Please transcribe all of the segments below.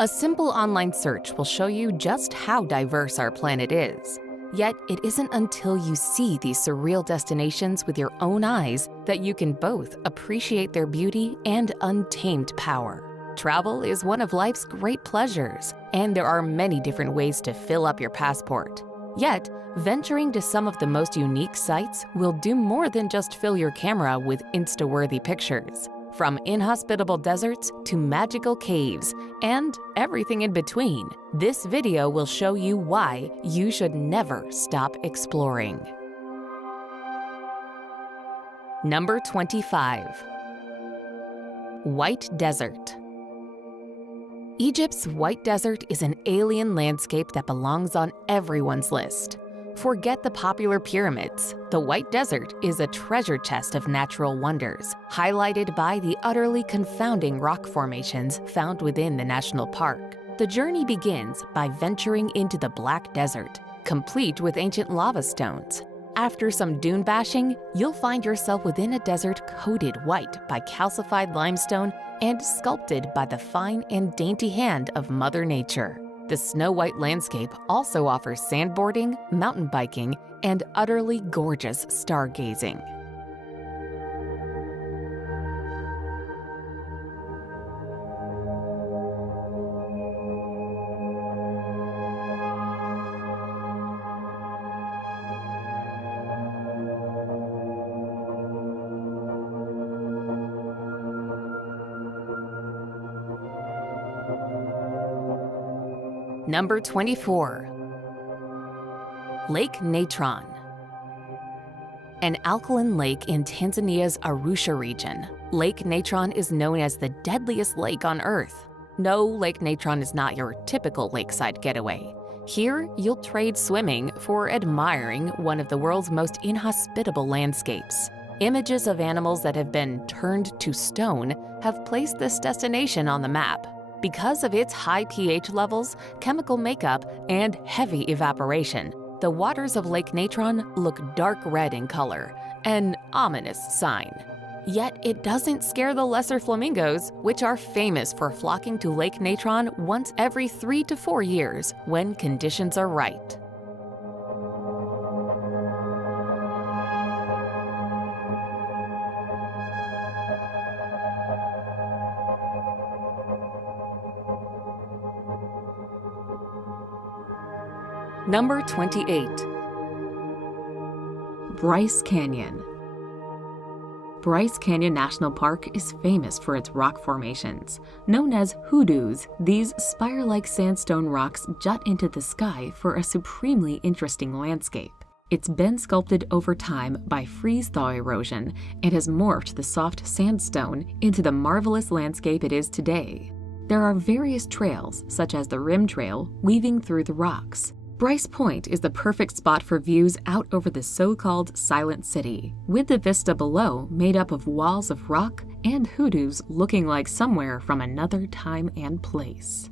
A simple online search will show you just how diverse our planet is. Yet, it isn't until you see these surreal destinations with your own eyes that you can both appreciate their beauty and untamed power. Travel is one of life's great pleasures, and there are many different ways to fill up your passport. Yet, venturing to some of the most unique sites will do more than just fill your camera with Insta-worthy pictures. From inhospitable deserts to magical caves and everything in between, this video will show you why you should never stop exploring. Number 25. White Desert. Egypt's White Desert is an alien landscape that belongs on everyone's list. Forget the popular pyramids. The White Desert is a treasure chest of natural wonders, highlighted by the utterly confounding rock formations found within the national park. The journey begins by venturing into the Black Desert, complete with ancient lava stones. After some dune bashing, you'll find yourself within a desert coated white by calcified limestone and sculpted by the fine and dainty hand of Mother Nature. The snow-white landscape also offers sandboarding, mountain biking, and utterly gorgeous stargazing. Number 24. Lake Natron. An alkaline lake in Tanzania's Arusha region, Lake Natron is known as the deadliest lake on Earth. No, Lake Natron is not your typical lakeside getaway. Here, you'll trade swimming for admiring one of the world's most inhospitable landscapes. Images of animals that have been turned to stone have placed this destination on the map. Because of its high pH levels, chemical makeup, and heavy evaporation, the waters of Lake Natron look dark red in color, an ominous sign. Yet it doesn't scare the lesser flamingos, which are famous for flocking to Lake Natron once every 3 to 4 years when conditions are right. Number 28. Bryce Canyon. Bryce Canyon National Park is famous for its rock formations. Known as hoodoos, these spire-like sandstone rocks jut into the sky for a supremely interesting landscape. It's been sculpted over time by freeze-thaw erosion and has morphed the soft sandstone into the marvelous landscape it is today. There are various trails, such as the Rim Trail, weaving through the rocks. Bryce Point is the perfect spot for views out over the so-called Silent City, with the vista below made up of walls of rock and hoodoos looking like somewhere from another time and place.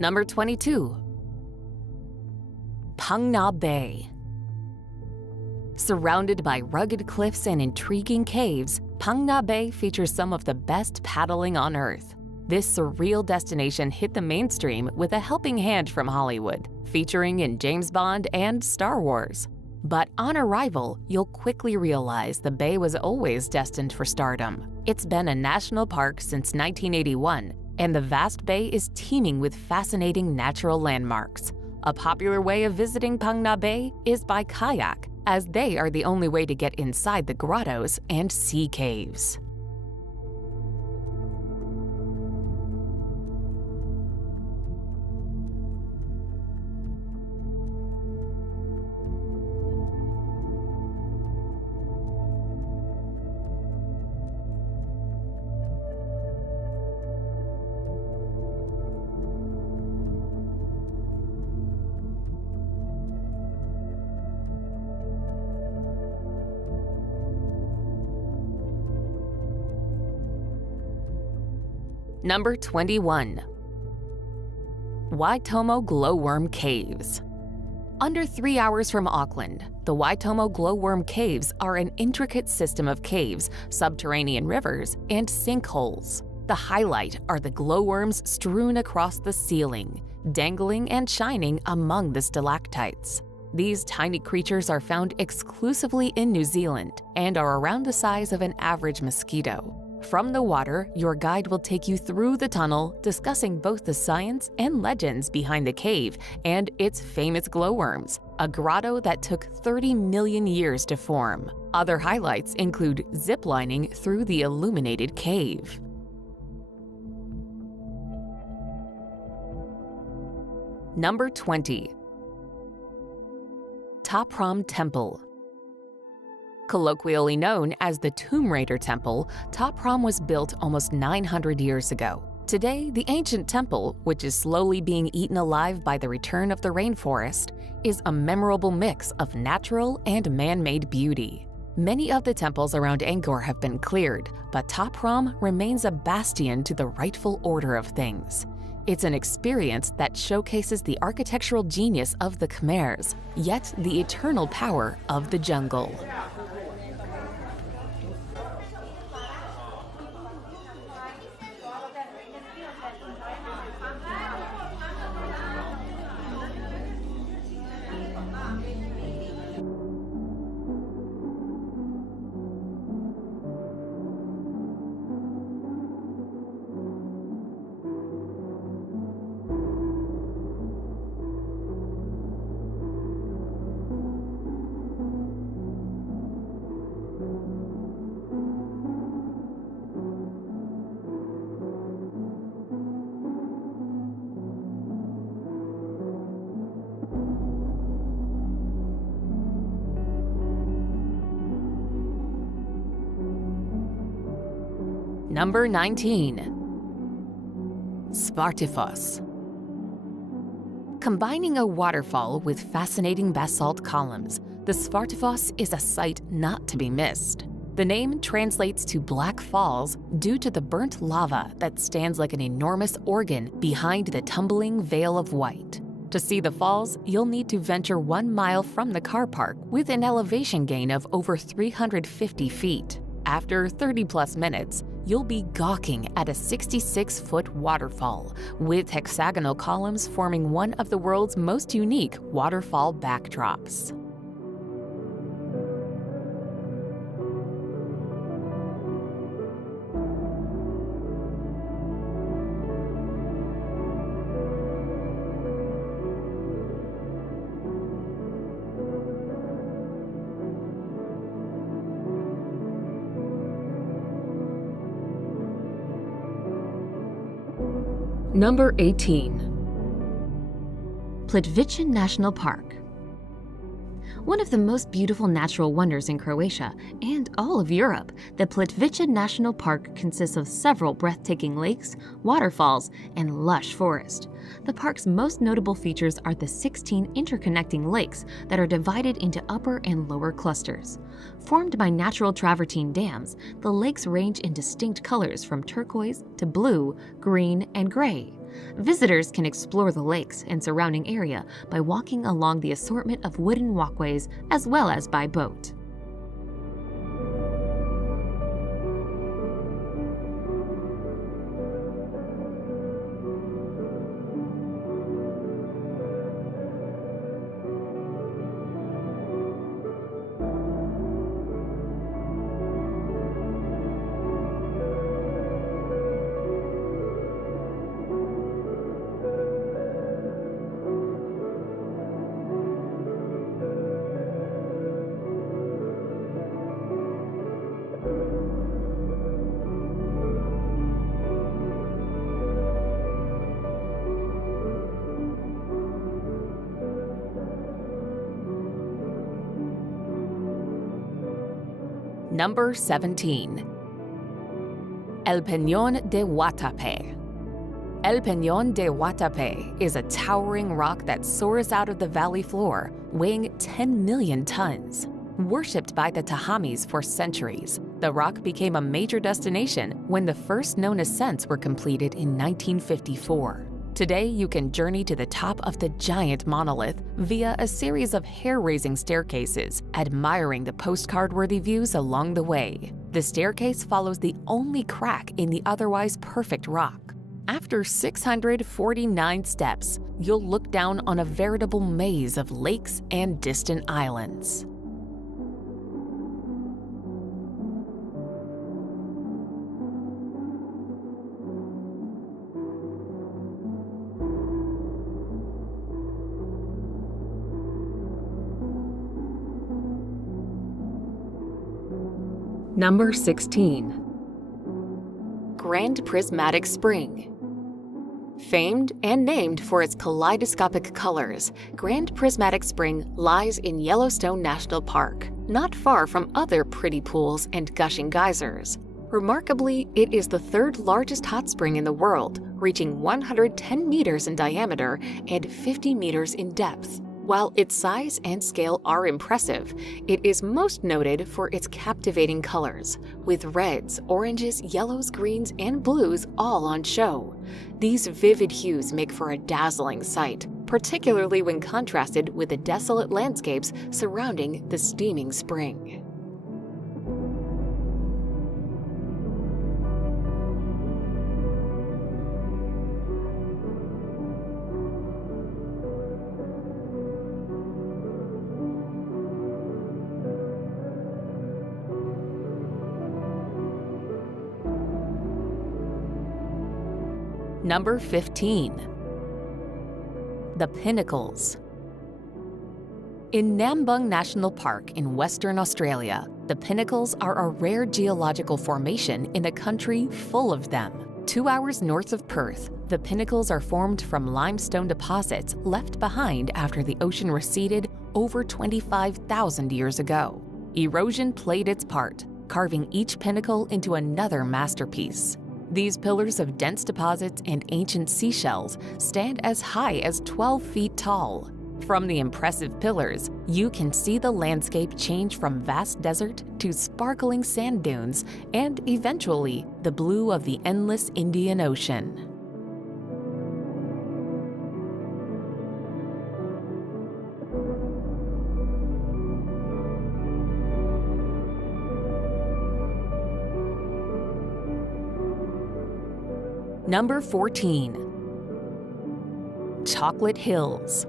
Number 22. Pang Bay. Surrounded by rugged cliffs and intriguing caves, Pang Bay features some of the best paddling on Earth. This surreal destination hit the mainstream with a helping hand from Hollywood, featuring in James Bond and Star Wars. But on arrival, you'll quickly realize the bay was always destined for stardom. It's been a national park since 1981, and the vast bay is teeming with fascinating natural landmarks. A popular way of visiting Pang Bay is by kayak, as they are the only way to get inside the grottos and sea caves. Number 21. Waitomo Glowworm Caves. Under 3 hours from Auckland, the Waitomo Glowworm Caves are an intricate system of caves, subterranean rivers, and sinkholes. The highlight are the glowworms strewn across the ceiling, dangling and shining among the stalactites. These tiny creatures are found exclusively in New Zealand and are around the size of an average mosquito. From the water, your guide will take you through the tunnel, discussing both the science and legends behind the cave and its famous glowworms, a grotto that took 30 million years to form. Other highlights include ziplining through the illuminated cave. Number 20. Ta Prohm Temple. Colloquially known as the Tomb Raider Temple, Ta Prohm was built almost 900 years ago. Today, the ancient temple, which is slowly being eaten alive by the return of the rainforest, is a memorable mix of natural and man-made beauty. Many of the temples around Angkor have been cleared, but Ta Prohm remains a bastion to the rightful order of things. It's an experience that showcases the architectural genius of the Khmers, yet the eternal power of the jungle. Number 19. Svartifos. Combining a waterfall with fascinating basalt columns, the Svartifos is a sight not to be missed. The name translates to Black Falls due to the burnt lava that stands like an enormous organ behind the tumbling veil of white. To see the falls, you'll need to venture 1 mile from the car park with an elevation gain of over 350 feet. After 30-plus minutes, you'll be gawking at a 66-foot waterfall with hexagonal columns forming one of the world's most unique waterfall backdrops. Number 18. Plitvice National Park. One of the most beautiful natural wonders in Croatia and all of Europe, the Plitvice National Park consists of several breathtaking lakes, waterfalls, and lush forest. The park's most notable features are the 16 interconnecting lakes that are divided into upper and lower clusters. Formed by natural travertine dams, the lakes range in distinct colors from turquoise to blue, green, and gray. Visitors can explore the lakes and surrounding area by walking along the assortment of wooden walkways as well as by boat. Number 17. El Peñón de Guatapé. El Peñón de Guatapé is a towering rock that soars out of the valley floor, weighing 10 million tons. Worshipped by the Tahamis for centuries, The rock became a major destination when the first known ascents were completed in 1954. Today, you can journey to the top of the giant monolith via a series of hair-raising staircases, admiring the postcard-worthy views along the way. The staircase follows the only crack in the otherwise perfect rock. After 649 steps, you'll look down on a veritable maze of lakes and distant islands. Number 16. Grand Prismatic Spring. Famed and named for its kaleidoscopic colors, Grand Prismatic Spring lies in Yellowstone National Park, not far from other pretty pools and gushing geysers. Remarkably, it is the third largest hot spring in the world, reaching 110 meters in diameter and 50 meters in depth. While its size and scale are impressive, it is most noted for its captivating colors, with reds, oranges, yellows, greens, and blues all on show. These vivid hues make for a dazzling sight, particularly when contrasted with the desolate landscapes surrounding the steaming spring. Number 15. The Pinnacles. In Nambung National Park in Western Australia, the Pinnacles are a rare geological formation in a country full of them. 2 hours north of Perth, the Pinnacles are formed from limestone deposits left behind after the ocean receded over 25,000 years ago. Erosion played its part, carving each pinnacle into another masterpiece. These pillars of dense deposits and ancient seashells stand as high as 12 feet tall. From the impressive pillars, you can see the landscape change from vast desert to sparkling sand dunes and, eventually, the blue of the endless Indian Ocean. Number 14. Chocolate Hills.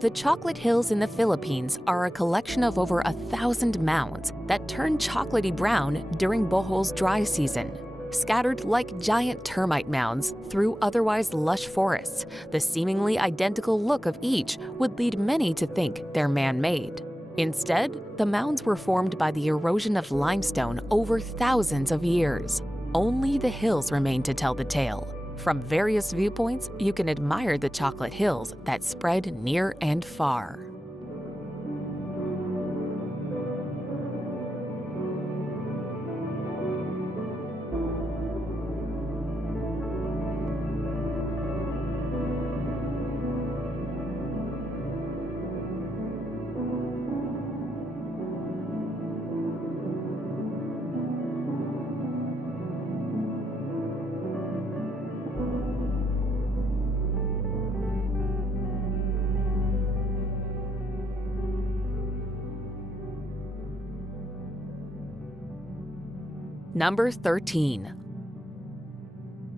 The Chocolate Hills in the Philippines are a collection of over 1,000 mounds that turn chocolatey brown during Bohol's dry season. Scattered like giant termite mounds through otherwise lush forests, the seemingly identical look of each would lead many to think they're man-made. Instead, the mounds were formed by the erosion of limestone over thousands of years. Only the hills remain to tell the tale. From various viewpoints, you can admire the chocolate hills that spread near and far. Number 13.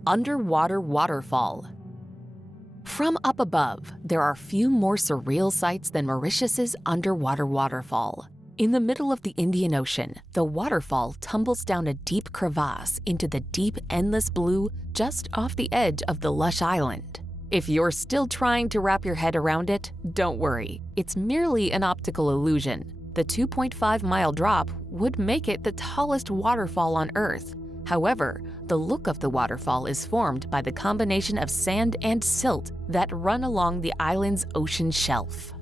Underwater Waterfall. From up above, there are few more surreal sights than Mauritius's underwater waterfall. In the middle of the Indian Ocean, the waterfall tumbles down a deep crevasse into the deep, endless blue just off the edge of the lush island. If you're still trying to wrap your head around it, don't worry. It's merely an optical illusion. The 2.5-mile drop would make it the tallest waterfall on Earth. However, the look of the waterfall is formed by the combination of sand and silt that run along the island's ocean shelf.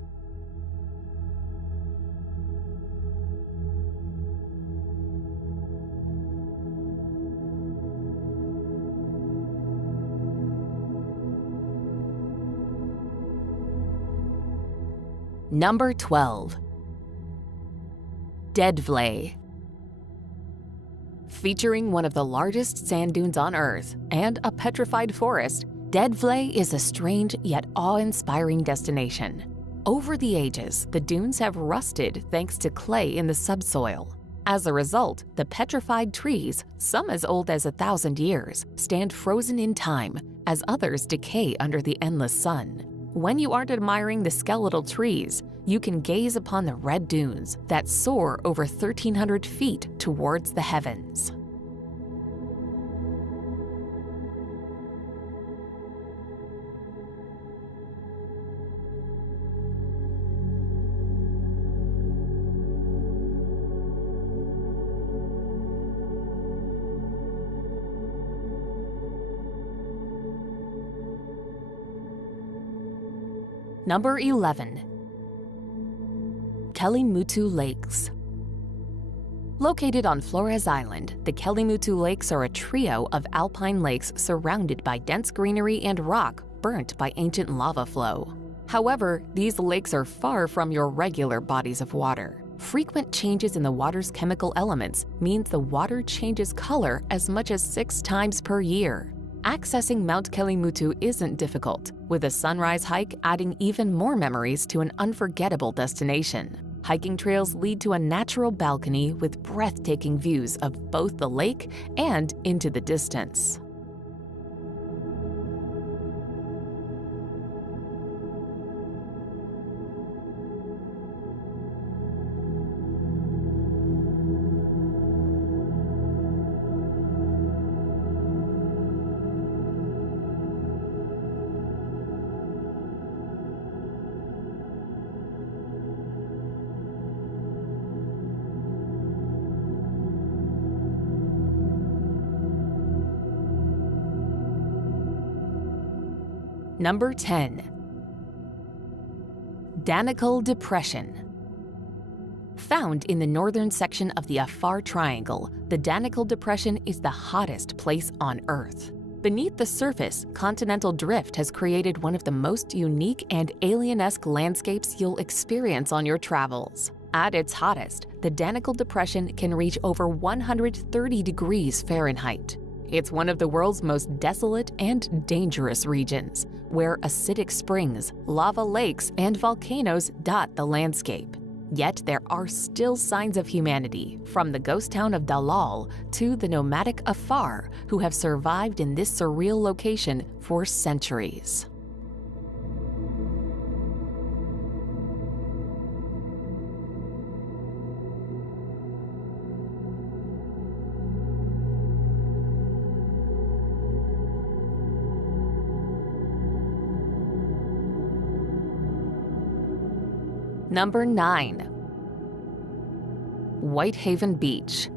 Number 12. Deadvlay. Featuring one of the largest sand dunes on Earth and a petrified forest, Dead Vley is a strange yet awe-inspiring destination. Over the ages, the dunes have rusted thanks to clay in the subsoil. As a result, the petrified trees, some as old as 1,000 years, stand frozen in time as others decay under the endless sun. When you aren't admiring the skeletal trees, you can gaze upon the red dunes that soar over 1,300 feet towards the heavens. Number 11. Kelimutu Lakes. Located on Flores Island, the Kelimutu Lakes are a trio of alpine lakes surrounded by dense greenery and rock burnt by ancient lava flow. However, these lakes are far from your regular bodies of water. Frequent changes in the water's chemical elements means the water changes color as much as 6 times per year. Accessing Mount Kelimutu isn't difficult, with a sunrise hike adding even more memories to an unforgettable destination. Hiking trails lead to a natural balcony with breathtaking views of both the lake and into the distance. Number 10. Danakil Depression. Found in the northern section of the Afar Triangle, the Danakil Depression is the hottest place on Earth. Beneath the surface, continental drift has created one of the most unique and alien-esque landscapes you'll experience on your travels. At its hottest, the Danakil Depression can reach over 130 degrees Fahrenheit. It's one of the world's most desolate and dangerous regions, where acidic springs, lava lakes, and volcanoes dot the landscape. Yet there are still signs of humanity, from the ghost town of Dalal to the nomadic Afar, who have survived in this surreal location for centuries. Number 9. Whitehaven Beach.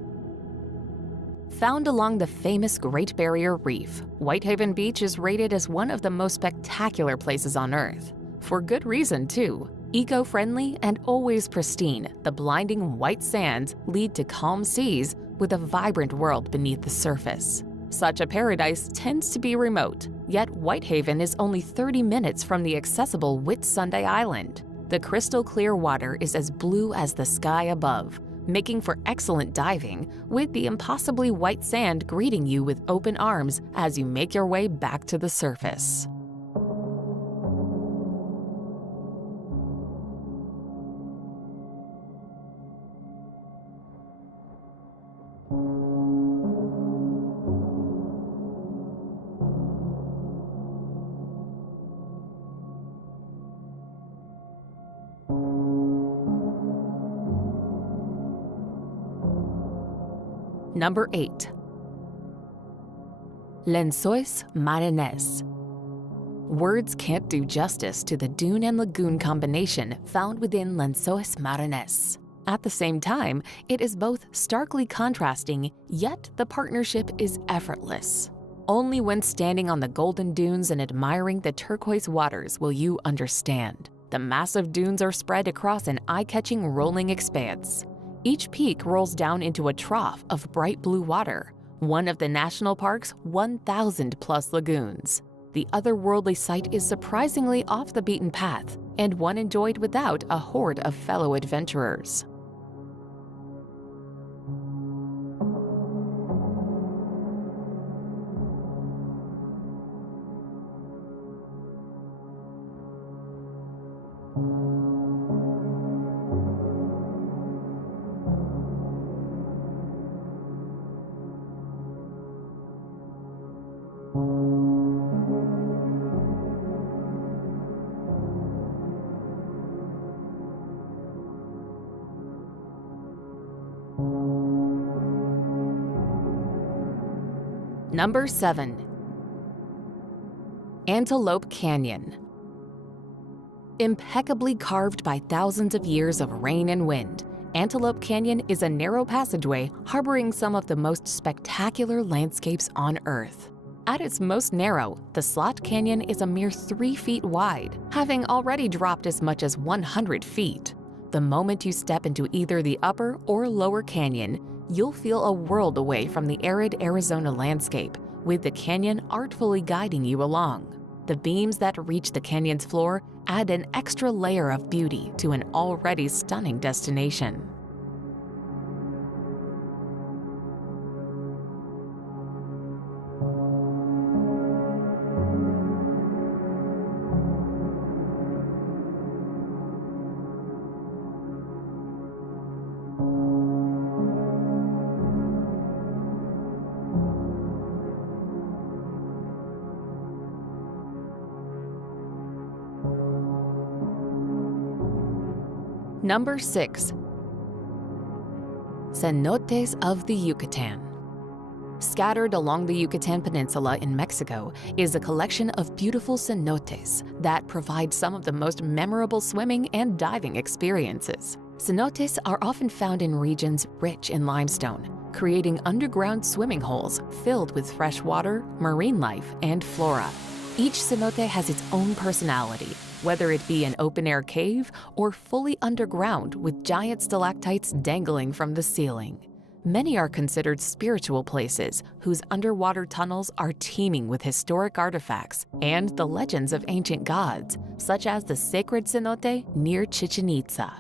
Found along the famous Great Barrier Reef, Whitehaven Beach is rated as one of the most spectacular places on Earth. For good reason, too. Eco-friendly and always pristine, the blinding white sands lead to calm seas with a vibrant world beneath the surface. Such a paradise tends to be remote, yet Whitehaven is only 30 minutes from the accessible Whitsunday Island. The crystal-clear water is as blue as the sky above, making for excellent diving, with the impossibly white sand greeting you with open arms as you make your way back to the surface. Number 8. Lençóis Maranhães. Words can't do justice to the dune and lagoon combination found within Lençóis Maranhães. At the same time, it is both starkly contrasting, yet the partnership is effortless. Only when standing on the golden dunes and admiring the turquoise waters will you understand. The massive dunes are spread across an eye-catching rolling expanse. Each peak rolls down into a trough of bright blue water, one of the national park's 1,000-plus lagoons. The otherworldly sight is surprisingly off the beaten path, and one enjoyed without a horde of fellow adventurers. Number 7. Antelope Canyon. Impeccably carved by thousands of years of rain and wind, Antelope Canyon is a narrow passageway harboring some of the most spectacular landscapes on Earth. At its most narrow, the Slot Canyon is a mere 3 feet wide, having already dropped as much as 100 feet. The moment you step into either the upper or lower canyon, you'll feel a world away from the arid Arizona landscape, with the canyon artfully guiding you along. The beams that reach the canyon's floor add an extra layer of beauty to an already stunning destination. Number 6. Cenotes of the Yucatan. Scattered along the Yucatan Peninsula in Mexico is a collection of beautiful cenotes that provide some of the most memorable swimming and diving experiences. Cenotes are often found in regions rich in limestone, creating underground swimming holes filled with fresh water, marine life, and flora. Each cenote has its own personality, whether it be an open-air cave or fully underground with giant stalactites dangling from the ceiling. Many are considered spiritual places whose underwater tunnels are teeming with historic artifacts and the legends of ancient gods, such as the sacred cenote near Chichen Itza.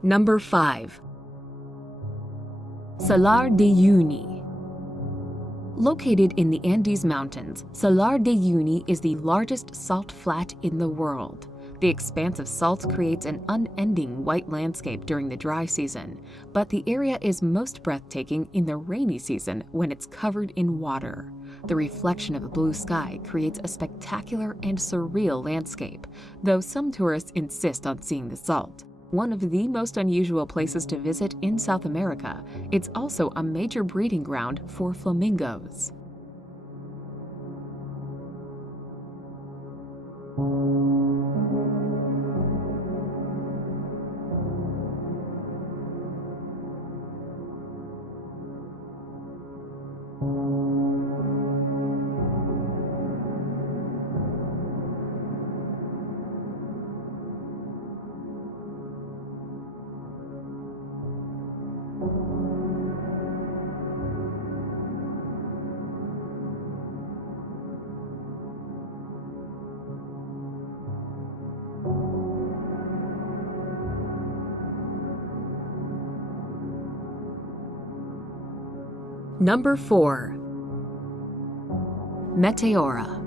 Number 5. Salar de Uyuni. Located in the Andes Mountains, Salar de Uyuni is the largest salt flat in the world. The expanse of salt creates an unending white landscape during the dry season, but the area is most breathtaking in the rainy season when it's covered in water. The reflection of the blue sky creates a spectacular and surreal landscape, though some tourists insist on seeing the salt. One of the most unusual places to visit in South America, it's also a major breeding ground for flamingos. Number 4. Meteora.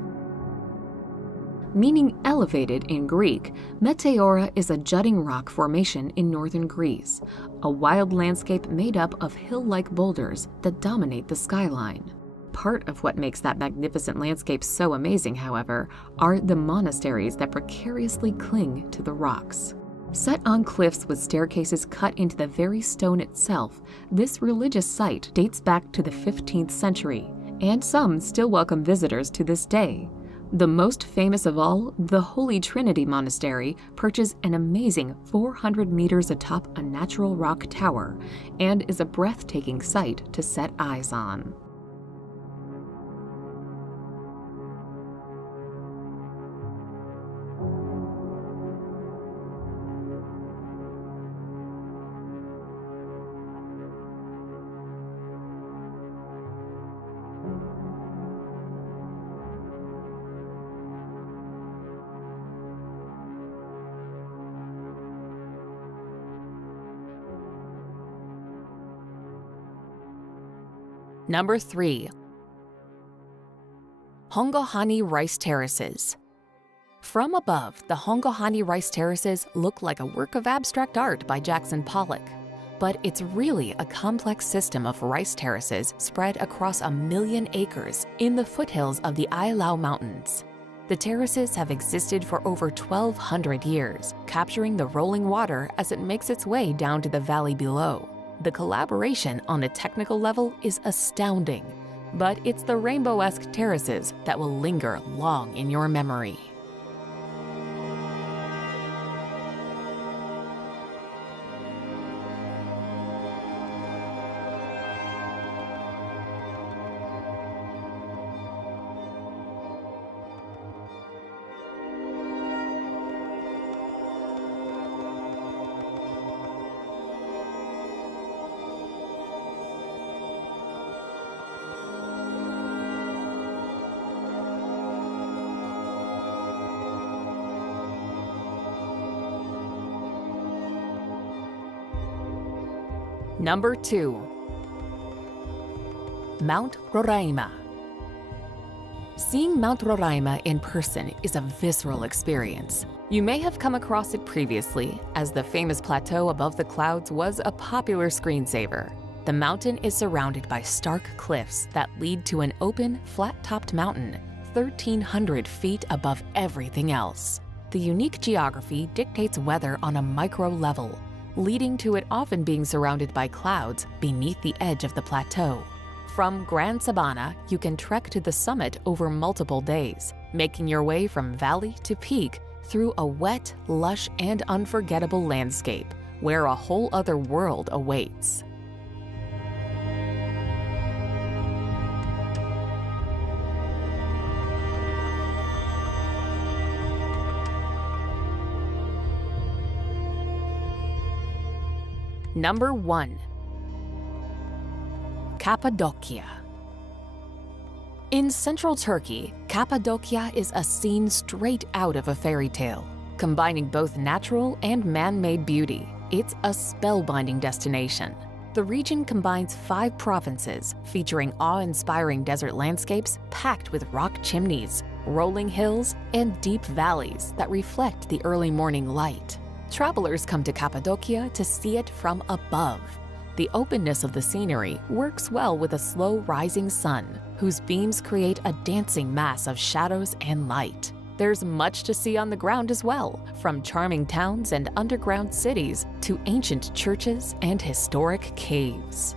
Meaning elevated in Greek, Meteora is a jutting rock formation in northern Greece, a wild landscape made up of hill-like boulders that dominate the skyline. Part of what makes that magnificent landscape so amazing, however, are the monasteries that precariously cling to the rocks. Set on cliffs with staircases cut into the very stone itself, this religious site dates back to the 15th century, and some still welcome visitors to this day. The most famous of all, the Holy Trinity Monastery, perches an amazing 400 meters atop a natural rock tower and is a breathtaking sight to set eyes on. Number 3. Hongohani Rice Terraces. From above, the Hongohani Rice Terraces look like a work of abstract art by Jackson Pollock. But it's really a complex system of rice terraces spread across 1 million acres in the foothills of the Ailau Mountains. The terraces have existed for over 1,200 years, capturing the rolling water as it makes its way down to the valley below. The collaboration on a technical level is astounding, but it's the rainbow-esque terraces that will linger long in your memory. Number 2. Mount Roraima. Seeing Mount Roraima in person is a visceral experience. You may have come across it previously, as the famous plateau above the clouds was a popular screensaver. The mountain is surrounded by stark cliffs that lead to an open, flat-topped mountain 1,300 feet above everything else. The unique geography dictates weather on a micro level, leading to it often being surrounded by clouds beneath the edge of the plateau. From Grand Sabana, you can trek to the summit over multiple days, making your way from valley to peak through a wet, lush, and unforgettable landscape where a whole other world awaits. Number 1. Cappadocia. In central Turkey, Cappadocia is a scene straight out of a fairy tale. Combining both natural and man-made beauty, it's a spellbinding destination. The region combines 5 provinces, featuring awe-inspiring desert landscapes packed with rock chimneys, rolling hills, and deep valleys that reflect the early morning light. Travelers come to Cappadocia to see it from above. The openness of the scenery works well with a slow rising sun, whose beams create a dancing mass of shadows and light. There's much to see on the ground as well, from charming towns and underground cities to ancient churches and historic caves.